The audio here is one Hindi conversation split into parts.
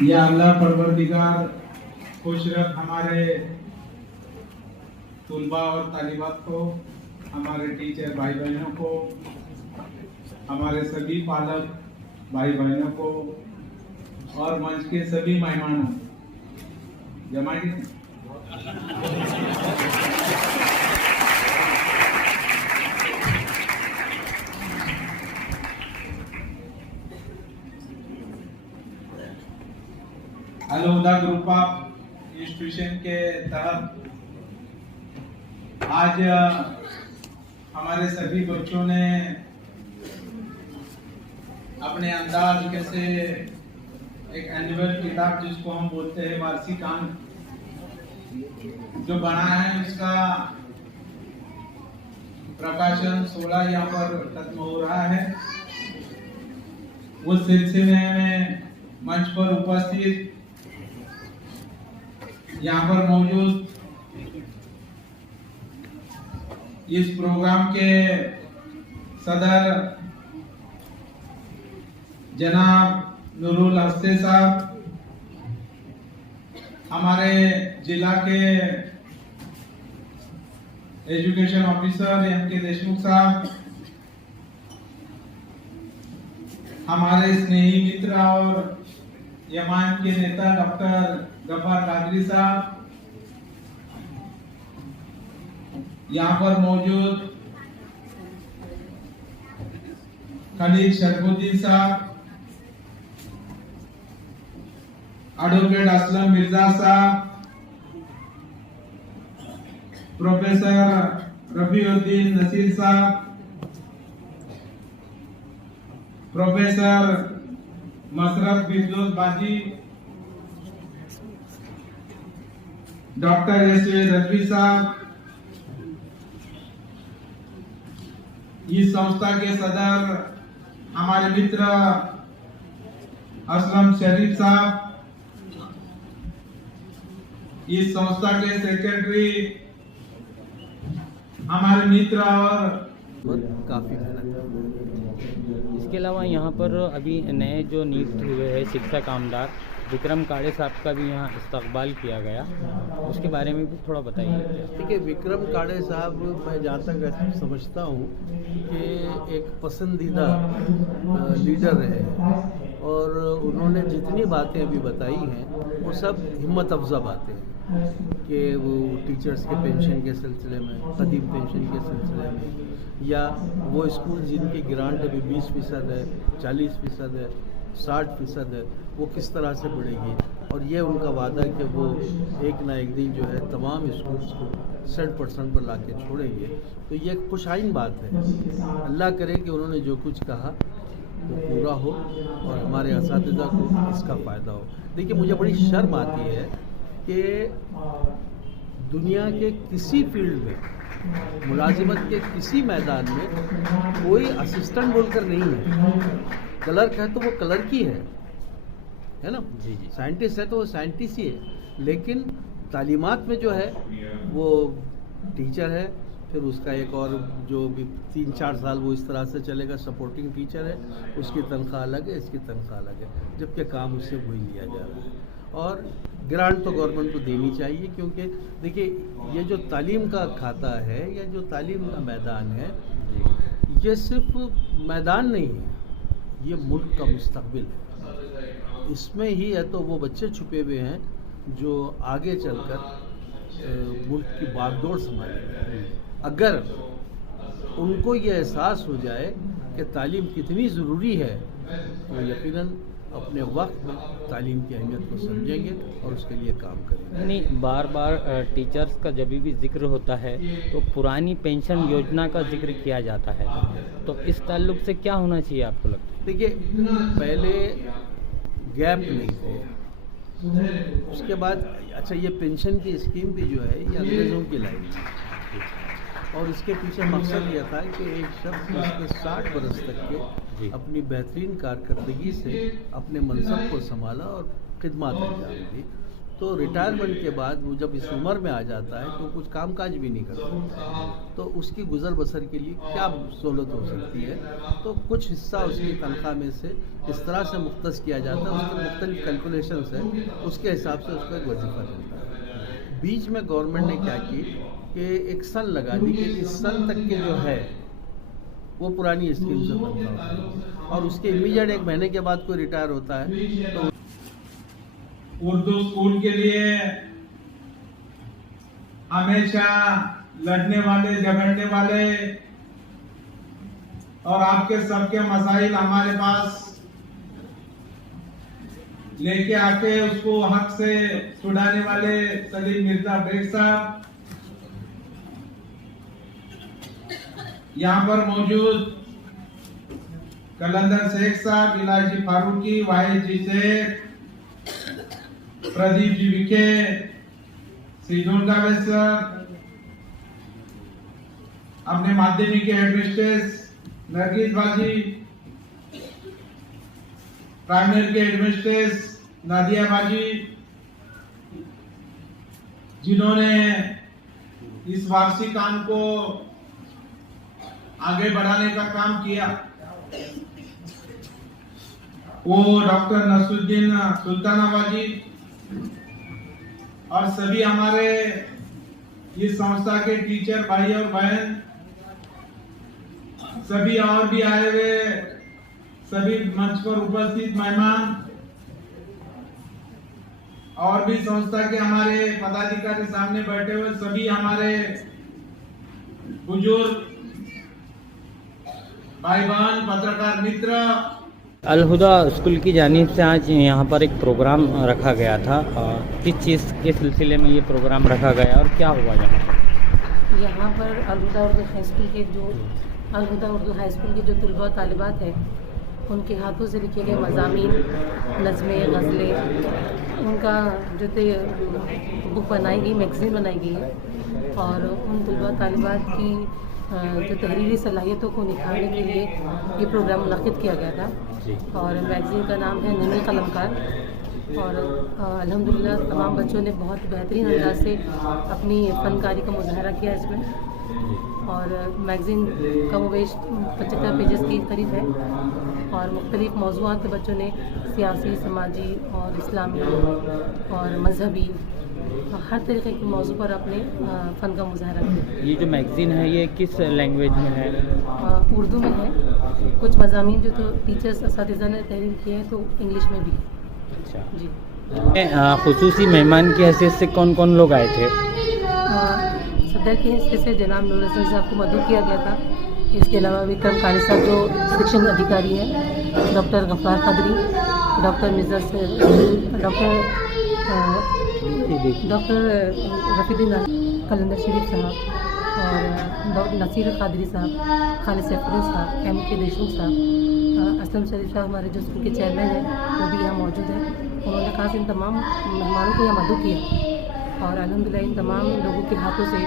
या अल्लाह परवरदिगार खुश रख हमारे तुलबा और तालिबात को, हमारे टीचर भाई बहनों को, हमारे सभी पालक भाई बहनों को और मंच के सभी मेहमानों। जमाई अलौदा ग्रुप ऑफ इंस्टीट्यूशन के तहत आज हमारे सभी बच्चों ने अपने अंदाज कैसे एक एनुअल किताब जिसको हम बोलते हैं वार्षिक अंक जो बनाया है, उसका प्रकाशन 16 यहाँ पर खत्म हो रहा है। उस सिलसिले में मंच पर उपस्थित यहाँ पर मौजूद इस प्रोग्राम के सदर जनाब नूरुल हस्ते साहब, हमारे जिला के एजुकेशन ऑफिसर एम.के. देशमुख साहब, हमारे स्नेही मित्र और यमान के नेता डॉक्टर गफ्फार कादरी साहब, यहाँ पर मौजूद खलील शरफुद्दीन साहब, एडवोकेट असलम मिर्जा साहब, प्रोफेसर रफीउद्दीन नसीर साहब, प्रोफेसर मसरत फिरदौस बाजी, डॉक्टर एस.ए. रजवी साहब, इस संस्था के सदर हमारे मित्र असलम शरीफ साहब, इस संस्था के सेक्रेटरी हमारे मित्र और काफ़ी इसके अलावा यहाँ पर अभी नए जो नियुक्त हुए हैं शिक्षक आमदार विक्रम काड़े साहब का भी यहाँ इस्तकबाल किया गया, उसके बारे में भी थोड़ा बताइए। देखिए, विक्रम काड़े साहब मैं जहाँ तक समझता हूँ कि एक पसंदीदा लीडर रहे और उन्होंने जितनी बातें अभी बताई हैं वो सब हिम्मत अफजा बातें हैं कि वो टीचर्स के पेंशन के सिलसिले में, कदीम पेंशन के सिलसिले में, या वो स्कूल जिनकी ग्रांट अभी 20% है, 40% है, 60% है, वो किस तरह से बढ़ेगी। और ये उनका वादा है कि वो एक ना एक दिन जो है तमाम स्कूल्स को 100% पर ला के छोड़ेंगे। तो ये खुशाइन बात है। अल्लाह करे कि उन्होंने जो कुछ कहा वो पूरा हो और हमारे असातिज़ा को इसका फ़ायदा हो। देखिए, मुझे बड़ी शर्म आती है कि दुनिया के किसी फील्ड में, मुलाजिमत के किसी मैदान में कोई असिस्टेंट बोलकर नहीं है। क्लर्क है तो वो क्लर्क ही है ना। जी जी। साइंटिस्ट है तो वो साइंटिस्ट ही है, लेकिन तालीमात में जो है वो टीचर है, फिर उसका एक और जो भी 3-4 साल वो इस तरह से चलेगा, सपोर्टिंग टीचर है, उसकी तनख्वाह अलग है, इसकी तनख्वाह अलग है, जबकि काम उससे वही लिया जा रहा है। और ग्रांट तो गवर्नमेंट को देनी चाहिए, क्योंकि देखिए ये जो तालीम का खाता है या जो तालीम का मैदान है, ये सिर्फ मैदान नहीं है, ये मुल्क का मुस्तकबिल है। इसमें ही है तो वो बच्चे छुपे हुए हैं जो आगे चलकर मुल्क की बागडोर संभालेंगे। अगर उनको ये एहसास हो जाए कि तालीम कितनी ज़रूरी है तो यकीनन अपने वक्त में तालीम की अहमियत को समझेंगे और उसके लिए काम करेंगे। नहीं, बार बार टीचर्स का जब भी जिक्र होता है तो पुरानी पेंशन योजना का जिक्र किया जाता है, तो इस ताल्लुक से क्या होना चाहिए आपको लगता है? देखिए, पहले गैप नहीं थे, उसके बाद अच्छा ये पेंशन की स्कीम भी जो है ये अंग्रेज़ों की लाई थी और इसके पीछे मकसद यह था कि एक शख्स जिसके 60 बरस तक के अपनी बेहतरीन कारकर्दगी से अपने मनसब को संभाला और खिदमत अंजाम दी, तो रिटायरमेंट के बाद वो जब इस उम्र में आ जाता है तो कुछ कामकाज भी नहीं कर सकता, तो उसकी गुजर बसर के लिए क्या सहूलत हो सकती है, तो कुछ हिस्सा उसकी तनख्वाह में से इस तरह से मुख्तस किया जाता है, उसके मुख्तलिफ कैलकुलेशंस है, उसके हिसाब से उसको एक वजीफ़ा मिलता है। बीच में गवर्नमेंट ने क्या की कि एक सन लगा दी कि इस सन तक के जो है वो पुरानी स्कीम से तनख्वाह होती है, और उसके इमीडिएट 1 महीने के बाद कोई रिटायर होता है तो उर्दू स्कूल के लिए हमेशा लड़ने वाले, झगड़ने वाले और आपके सबके मसाइल हमारे पास लेके आके उसको हक से छुड़ाने वाले सलीम मिर्जा बेग साहब, यहाँ पर मौजूद कलंदर शेख साहब, इलाजी फारूकी, वाहिद जी शेख, प्रदीप जी विखे, सीधोन कावेज सर, अपने माध्यमिक के हेडमिस्ट्रेस नरगिस बाजी, प्राइमरी के हेडमिस्ट्रेस नादिया बाजी, जिन्होंने इस वार्षिक काम को आगे बढ़ाने का काम किया, वो डॉक्टर नसरुद्दीन सुल्तानाबाजी और सभी हमारे इस संस्था के टीचर भाई और बहन, सभी और भी आए हुए सभी मंच पर उपस्थित मेहमान और भी संस्था के हमारे पदाधिकारी सामने बैठे हुए सभी हमारे बुजुर्ग भाई बहन, पत्रकार मित्र, अल हुदा स्कूल की जानिब से आज यहाँ पर एक प्रोग्राम रखा गया था। किस चीज़ के सिलसिले में ये प्रोग्राम रखा गया और क्या हुआ यहाँ पर? यहाँ पर अल हुदा उर्दू हाई स्कूल के जो तलबा तालिबात हैं, उनके हाथों से लिखे गए मज़ामीन, नज़में, गज़लें, उनका जो बुक बनाई गई, मैगज़ीन बनाई गई है, और उन तलबा तालिबात की जो तहरीरी सलाहियतों को निखारने के लिए ये प्रोग्राम मुनक़िद किया गया था। और मैगज़ीन का नाम है नन्हे कलमकार, और अल्हम्दुलिल्लाह तमाम बच्चों ने बहुत बेहतरीन अंदाज से अपनी फ़नकारी का मुज़ाहरा किया इसमें। और मैगज़ीन का मुवेश 75 पेजेस के करीब है, और मुख्तलिफ़ मौज़ूआत पे बच्चों ने सियासी, समाजी और इस्लामी और मजहबी हर तरीके के मौजू पर अपने फ़न का मुज़ाहरा किया। ये जो मैगज़ीन है ये किस लैंग्वेज में है? उर्दू में है, कुछ मज़ामीन जो तो टीचर्स असातिज़ा ने तहरीर किए हैं तो इंग्लिश में भी। अच्छा जी। खुसूसी मेहमान की हैसियत से कौन कौन लोग आए थे? सदर की हैसियत से जनाब नूर हसन साहब को मदऊ किया गया था। इसके अलावा विक्रम कारी साहब जो शिक्षण अधिकारी हैं, doctor Gaffar Qadri, doctor Mirza doctor Rafiuddin Qalandar Sharif sahab, और डॉक्टर नसीर कादरी साहब, खालिद सैफुद्दीन साहब, M.K. देशमुख साहब, असलम शरीफ साहब हमारे जो स्कूल के चेयरमैन हैं वो भी यहाँ मौजूद हैं। उन्होंने खास इन तमाम मेहमानों को यहाँ मदऊ किया, और अल्हम्दुलिल्लाह इन तमाम लोगों के हाथों से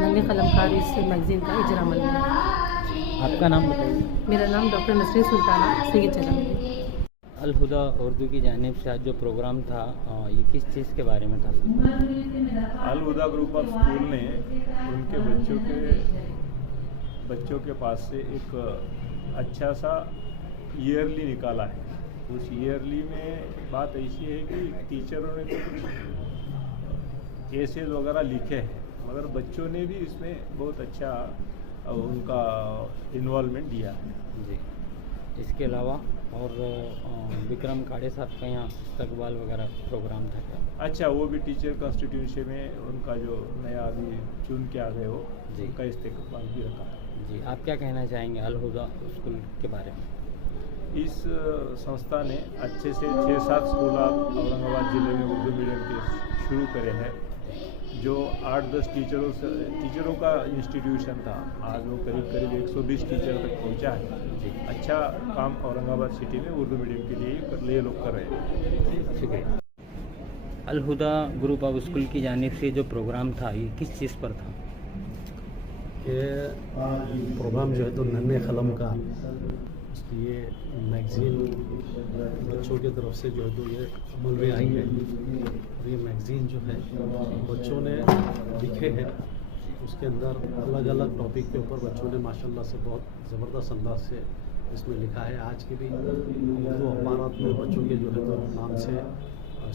नन्हे कलमकार इस मैगज़ीन का इजरा अमल में। आपका नाम बताइए। मेरा नाम डॉक्टर नसरीन सुल्ताना सैयद चला। अल हुदा उर्दू की जानिब से आज जो प्रोग्राम था ये किस चीज़ के बारे में था? अल हुदा ग्रुप ऑफ स्कूल ने उनके बच्चों के पास से एक अच्छा सा ईयरली निकाला है। उस ईयरली में बात ऐसी है कि टीचरों ने तो कुछ केसेस वगैरह लिखे हैं, मगर बच्चों ने भी इसमें बहुत अच्छा उनका इन्वॉल्वमेंट दिया है। जी, इसके अलावा और विक्रम काड़े साहब का यहाँ इस्तकबाल वगैरह प्रोग्राम था क्या? अच्छा, वो भी टीचर कॉन्स्टिट्यूंसी में उनका जो नया अभी चुन के आ गए हो जी, उनका इस्तकबाल भी रखा है। जी, आप क्या कहना चाहेंगे अल हुदा स्कूल के बारे में? इस संस्था ने अच्छे से 6-7 स्कूल औरंगाबाद ज़िले में उर्दू मीडियम के शुरू करे हैं, जो 8-10 टीचरों का इंस्टीट्यूशन था। आज वो करीब 120 टीचर तक पहुंचा है। अच्छा काम औरंगाबाद सिटी में उर्दू मीडियम के लिए ये लोग कर रहे हैं। ठीक है। अल हुदा ग्रुप ऑफ स्कूल की जानिब से जो प्रोग्राम था ये किस चीज़ पर था? ये प्रोग्राम जो है तो नन्हे कलम का ये मैगज़ीन बच्चों की तरफ से जो है तो ये अमल में आई है। और ये मैगज़ीन जो है बच्चों ने लिखे हैं, उसके अंदर अलग अलग टॉपिक के ऊपर बच्चों ने माशाल्लाह से बहुत ज़बरदस्त अंदाज से इसमें लिखा है। आज की भी उर्दू अखबारात में बच्चों के जो है तो नाम से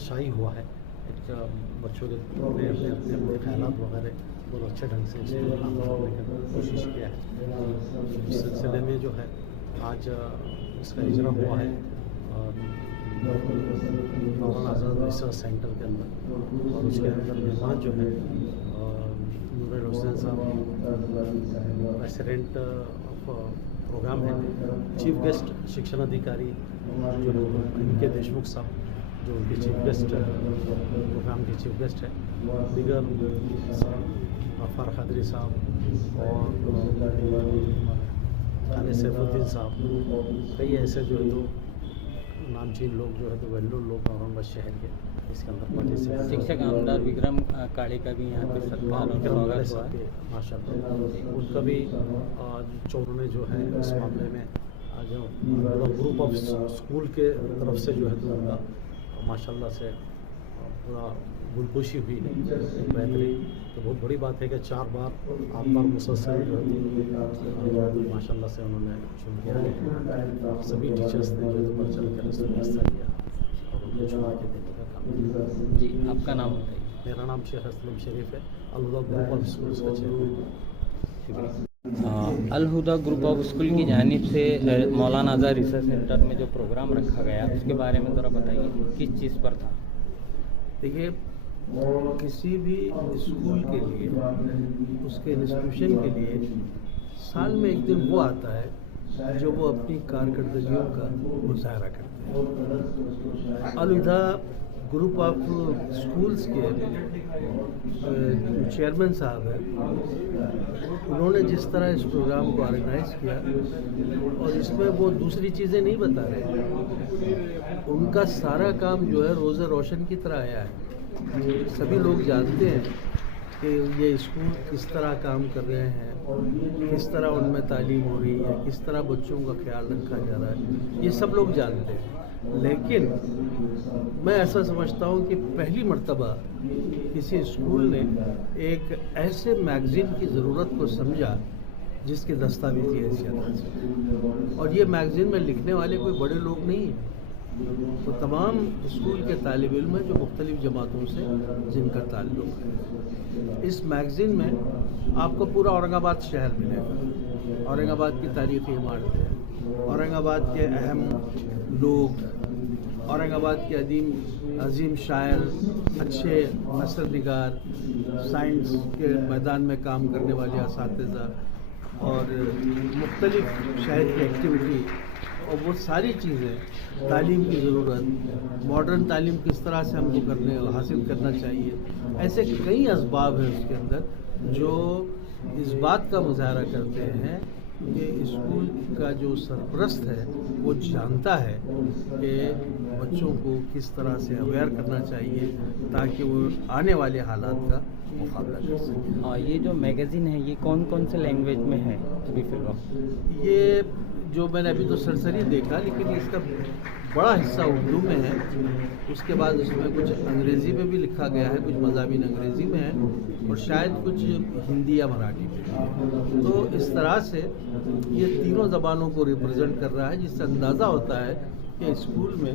शाई हुआ है। एक बच्चों के अपने ख्यालात वगैरह बहुत अच्छे ढंग से इसको नाम करने की कोशिश किया है। इस सिलसिले में जो है आज इसका इजरा हुआ है मौलाना आज़ाद रिसर्च सेंटर के अंदर। और उसके अंदर मेहमान जो है नूर हुसैन साहब प्रेसिडेंट ऑफ प्रोग्राम है, चीफ गेस्ट शिक्षण अधिकारी जो इनके देशमुख साहब जो उनके चीफ गेस्ट प्रोग्राम के चीफ गेस्ट है, दीगर गफ्फार खदरी साहब और खाने सैफुद्दीन साहब, कई ऐसे जो है तो नामचीन लोग जो है तो वेल्डोर लोग औरंगाबाद शहर के इसके अंदर पार्टिसिपेट। शिक्षक आमदार विक्रम काड़े का भी यहाँ पे सत्कार और स्वागत हुआ है माशाल्लाह। उनका भी चौरों ने जो है इस मामले में जो ग्रुप ऑफ स्कूल के तरफ से जो है तो उनका माशाल्लाह से पूरा गुलपोशी हुई बेहतरीन। तो बहुत बड़ी बात है कि 4 बार 8 बार मुसलसल जो है माशाल्लाह से उन्होंने चुन किया। सभी टीचर्स ने जो है बढ़ चढ़ कर इसमें हिस्सा लिया और उनको चुना के देने का काम किया। जी, आपका नाम बताइए। मेरा नाम शेख असलम शरीफ है, अलहुदा ग्रुप ऑफ स्कूल्स का chairman. Al Huda group of school की जानिब से मौलाना आज़ाद रिसर्च सेंटर में जो प्रोग्राम रखा गया उसके बारे में ज़रा बताइए, किस चीज़ पर था? देखिए, किसी भी स्कूल के लिए, उसके इंस्टीट्यूशन के लिए साल में एक दिन वो आता है जो वो अपनी कारकर्दगियों का मुजाहरा करते हैं। अलहुदा ग्रुप ऑफ स्कूल्स के चेयरमैन साहब हैं, उन्होंने जिस तरह इस प्रोग्राम को ऑर्गेनाइज किया और इसमें वो दूसरी चीज़ें नहीं बता रहे, उनका सारा काम जो है रोज़े रोशन की तरह आया है। सभी लोग जानते हैं कि ये स्कूल किस तरह काम कर रहे हैं, किस तरह उनमें तालीम हो रही है, किस तरह बच्चों का ख्याल रखा जा रहा है, ये सब लोग जानते हैं। लेकिन मैं ऐसा समझता हूँ कि पहली मर्तबा किसी स्कूल ने एक ऐसे मैगज़ीन की ज़रूरत को समझा जिसकी दस्तावेज़ी हैसियत है। और ये मैगज़ीन में लिखने वाले कोई बड़े लोग नहीं हैं, तो तमाम स्कूल के तालिब इल्म जो मुख्तलिफ़ जमातों से जिनका ताल्लुक़ है। इस मैगज़ीन में आपको पूरा औरंगाबाद शहर मिलेगा, औरंगाबाद की तारीख़ी इमारतें, औरंगाबाद के अहम लोग, औरंगाबाद के अजीम शायर, अच्छे असरनिगार, साइंस के मैदान में काम करने वाले असातिज़ा और मुख्तलिफ़ शहर की एक्टिविटी और वो सारी चीज़ें, तालीम की ज़रूरत, मॉडर्न तालीम किस तरह से हमको करने और हासिल करना चाहिए, ऐसे कई असबाब हैं उसके अंदर जो इस बात का मुजाहरा करते हैं कि स्कूल का जो सरपरस्त है वो जानता है कि बच्चों को किस तरह से अवेयर करना चाहिए ताकि वो आने वाले हालात का मुकाबला कर सकें। हाँ, ये जो मैगज़ीन है ये कौन कौन से लैंग्वेज में है अभी फिलहाल? ये जो मैंने अभी तो सरसरी देखा, लेकिन इसका बड़ा हिस्सा उर्दू में है, उसके बाद उसमें कुछ अंग्रेज़ी में भी लिखा गया है, कुछ मज़ामीन अंग्रेज़ी में है और शायद कुछ हिंदी या मराठी में है। तो इस तरह से ये तीनों ज़बानों को रिप्रेजेंट कर रहा है, जिससे अंदाज़ा होता है कि स्कूल में